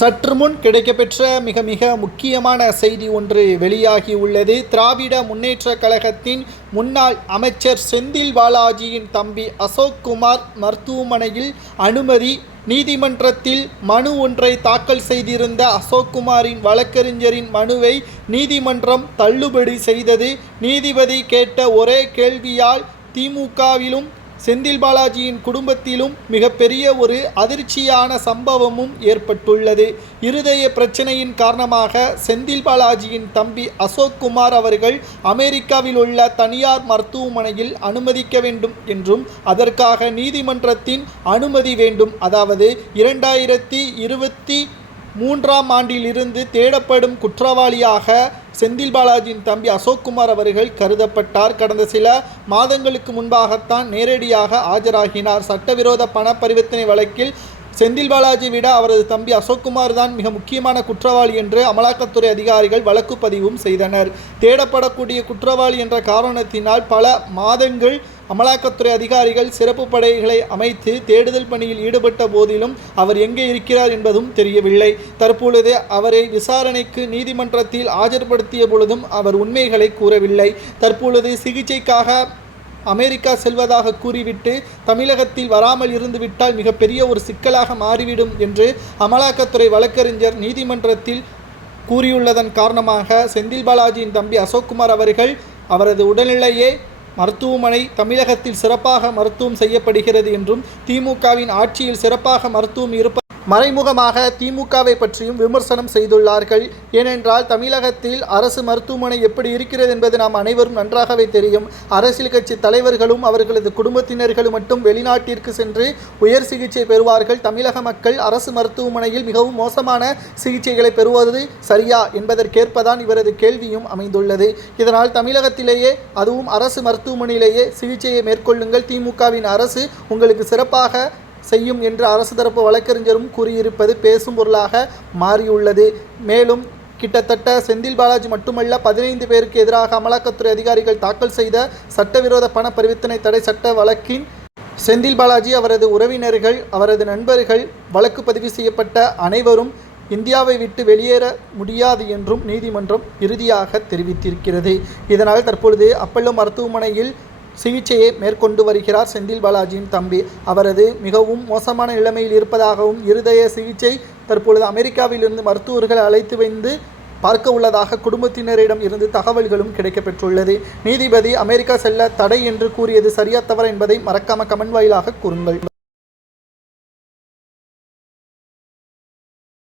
சற்று முன் கிடைக்கப்பெற்ற மிக மிக முக்கியமான செய்தி ஒன்று வெளியாகி உள்ளது. திராவிட முன்னேற்றக் கழகத்தின் முன்னாள் அமைச்சர் செந்தில் பாலாஜியின் தம்பி அசோக்குமார் மருத்துவமனையில் அனுமதி. நீதிமன்றத்தில் மனு ஒன்றை தாக்கல் செய்திருந்த அசோக்குமாரின் வழக்கறிஞரின் மனுவை நீதிமன்றம் தள்ளுபடி செய்தது. நீதிபதி கேட்ட ஒரே கேள்வியால் திமுகவிலும் செந்தில் பாலாஜியின் குடும்பத்திலும் மிகப்பெரிய ஒரு அதிர்ச்சியான சம்பவமும் ஏற்பட்டுள்ளது. இருதய பிரச்சனையின் காரணமாக செந்தில் பாலாஜியின் தம்பி அசோக்குமார் அவர்கள் அமெரிக்காவில் உள்ள தனியார் மருத்துவமனையில் அனுமதிக்க வேண்டும் என்றும் அதற்காக நீதிமன்றத்தின் அனுமதி வேண்டும். அதாவது 2023ஆம் ஆண்டிலிருந்து தேடப்படும் குற்றவாளியாக செந்தில் பாலாஜியின் தம்பி அசோக்குமார் அவர்கள் கருதப்பட்டார். கடந்த சில மாதங்களுக்கு முன்பாகத்தான் நேரடியாக ஆஜராகினார். சட்டவிரோத பண பரிவர்த்தனை வழக்கில் செந்தில் பாலாஜி விட அவரது தம்பி அசோக்குமார் தான் மிக முக்கியமான குற்றவாளி என்று அமலாக்கத்துறை அதிகாரிகள் வழக்கு பதிவும் செய்தனர். தேடப்படக்கூடிய குற்றவாளி என்ற காரணத்தினால் பல மாதங்கள் அமலாக்கத்துறை அதிகாரிகள் சிறப்பு படைகளை அமைத்து தேடுதல் பணியில் ஈடுபட்ட போதிலும் அவர் எங்கே இருக்கிறார் என்பதும் தெரியவில்லை. தற்பொழுது அவரை விசாரணைக்கு நீதிமன்றத்தில் ஆஜர்படுத்திய பொழுதும் அவர் உண்மைகளை கூறவில்லை. தற்பொழுது சிகிச்சைக்காக அமெரிக்கா செல்வதாக கூறிவிட்டு தமிழகத்தில் வராமல் இருந்துவிட்டால் மிகப்பெரிய ஒரு சிக்கலாக மாறிவிடும் என்று அமலாக்கத்துறை வழக்கறிஞர் நீதிமன்றத்தில் கூறியுள்ளதன் காரணமாக செந்தில் பாலாஜியின் தம்பி அசோக்குமார் அவர்கள் அவரது உடல்நிலையே மருத்துவமனை தமிழகத்தில் சிறப்பாக மருத்துவம் செய்யப்படுகிறது என்றும் திமுகவின் ஆட்சியில் சிறப்பாக மருத்துவம் இருப்ப மறைமுகமாக திமுகவை பற்றியும் விமர்சனம் செய்துள்ளார்கள். ஏனென்றால் தமிழகத்தில் அரசு மருத்துவமனை எப்படி இருக்கிறது என்பது நாம் அனைவரும் நன்றாகவே தெரியும். அரசியல் கட்சி தலைவர்களும் அவர்களது குடும்பத்தினர்களும் மட்டும் வெளிநாட்டிற்கு சென்று உயர் சிகிச்சை பெறுவார்கள். தமிழக மக்கள் அரசு மருத்துவமனையில் மிகவும் மோசமான சிகிச்சைகளை பெறுவது சரியா என்பதற்கேற்பதான் இவரது கேள்வியும் அமைந்துள்ளது. இதனால் தமிழகத்திலேயே அதுவும் அரசு மருத்துவமனையிலேயே சிகிச்சையை மேற்கொள்ளுங்கள், திமுகவின் அரசு உங்களுக்கு சிறப்பாக செய்யும் என்று அரசு தரப்பு வழக்கறிஞரும் கூறியிருப்பது பேசும் பொருளாக மாறியுள்ளது. மேலும் கிட்டத்தட்ட செந்தில் பாலாஜி மட்டுமல்ல 15 பேருக்கு எதிராக அமலாக்கத்துறை அதிகாரிகள் தாக்கல் செய்த சட்டவிரோத பண பரிவர்த்தனை தடை சட்ட வழக்கின் செந்தில் பாலாஜி, அவரது உறவினர்கள், அவரது நண்பர்கள், வழக்கு பதிவு செய்யப்பட்ட அனைவரும் இந்தியாவை விட்டு வெளியேற முடியாது என்றும் நீதிமன்றம் இறுதியாக தெரிவித்திருக்கிறது. இதனால் தற்பொழுது அப்பல்லோ மருத்துவமனையில் சிகிச்சையை மேற்கொண்டு வருகிறார் செந்தில் பாலாஜியின் தம்பி. அவரது மிகவும் மோசமான நிலைமையில் இருப்பதாகவும் இருதய சிகிச்சை தற்பொழுது அமெரிக்காவிலிருந்து மருத்துவர்கள் அழைத்து வந்து பார்க்க உள்ளதாக குடும்பத்தினரிடம் இருந்து தகவல்களும் கிடைக்கப்பெற்றுள்ளது. நீதிபதி அமெரிக்கா செல்ல தடை என்று கூறியது சரியா தவறா என்பதை மறக்காம கமெண்ட் வாயிலாக கூறுங்கள்.